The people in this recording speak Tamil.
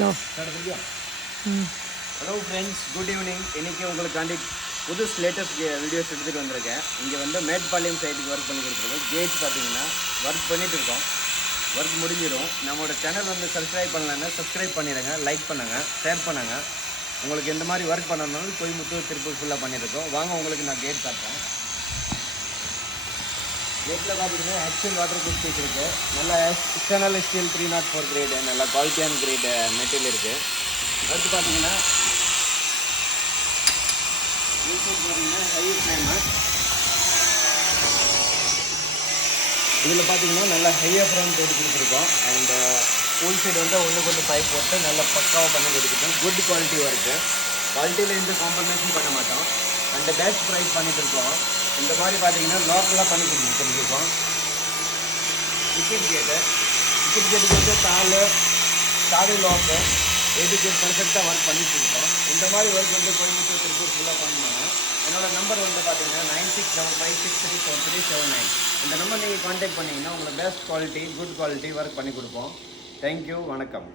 जाओ ஹலோ ஃப்ரெண்ட்ஸ், குட் ஈவினிங். இன்றைக்கி உங்களுக்காண்டி புது லேட்டஸ்ட் வீடியோஸ் எடுத்துகிட்டு வந்திருக்கேன். இங்கே வந்து மேட்பாளையம் சைட்டுக்கு ஒர்க் பண்ணி கொடுத்துருக்கோம். கேட் பார்த்தீங்கன்னா ஒர்க் பண்ணிகிட்டு இருக்கோம். ஒர்க் முடிஞ்சிடும். நம்மளோட சேனல் வந்து சப்ஸ்கிரைப் பண்ணலன்னா சப்ஸ்கிரைப் பண்ணிடுங்க, லைக் பண்ணுங்கள், ஷேர் பண்ணுங்கள். உங்களுக்கு எந்த மாதிரி ஒர்க் பண்ணணும்னாலும் கோயம்புத்தூர் திருப்பூர் ஃபுல்லாக பண்ணியிருக்கோம். வாங்க உங்களுக்கு நான் கேட் காட்டுறேன். கேட்டில் பார்த்தீங்கன்னா ஆக்சுவல் வாட்டர் ப்ரூஃப் பீஸ் இருக்குது. நல்லா எக்ஸ்டர்னல் ஸ்டீல் 304 கிரேடு, நல்லா குவாலிட்டியான கிரேடு மெட்டீரியல் இருக்குது. அடுத்து பார்த்தீங்கன்னா ஹை ஃப்ரேமு. இதில் பார்த்தீங்கன்னா நல்லா ஹையாக ஃப்ரேம் போட்டு கொடுத்துருக்கோம். அண்ட் ஃபுல் சைடு வந்து 1:5 போட்டு நல்லா பக்காவாக பண்ணி கொடுத்துருக்கோம். Good quality work. குவாலிட்டியில் எந்த காம்ப்ரமைஸும் பண்ண மாட்டோம். அண்ட் பேட்ச் ப்ரைஸ் பண்ணிட்டு இருக்கோம். இந்த மாதிரி பார்த்தீங்கன்னா லோக்கலாக பண்ணி கொடுத்துருக்கோம். டிக்கெட் கேட்டுக்கு வந்து தாலு லாக்கு கேட் பர்ஃபெக்டாக ஒர்க் பண்ணிட்டு இருக்கோம். இந்த மாதிரி ஒர்க் வந்து கோயம்புத்தூர் திருப்பூர் ஃபுல்லாக பண்ணுவாங்க. என்னோட நம்பர் வந்து பார்த்தீங்கன்னா 9675634379. இந்த நம்பர் நீங்கள் கான்டாக்ட் பண்ணிங்கன்னா உங்களை best quality, good quality work பண்ணி கொடுப்போம். தேங்க்யூ, வணக்கம்.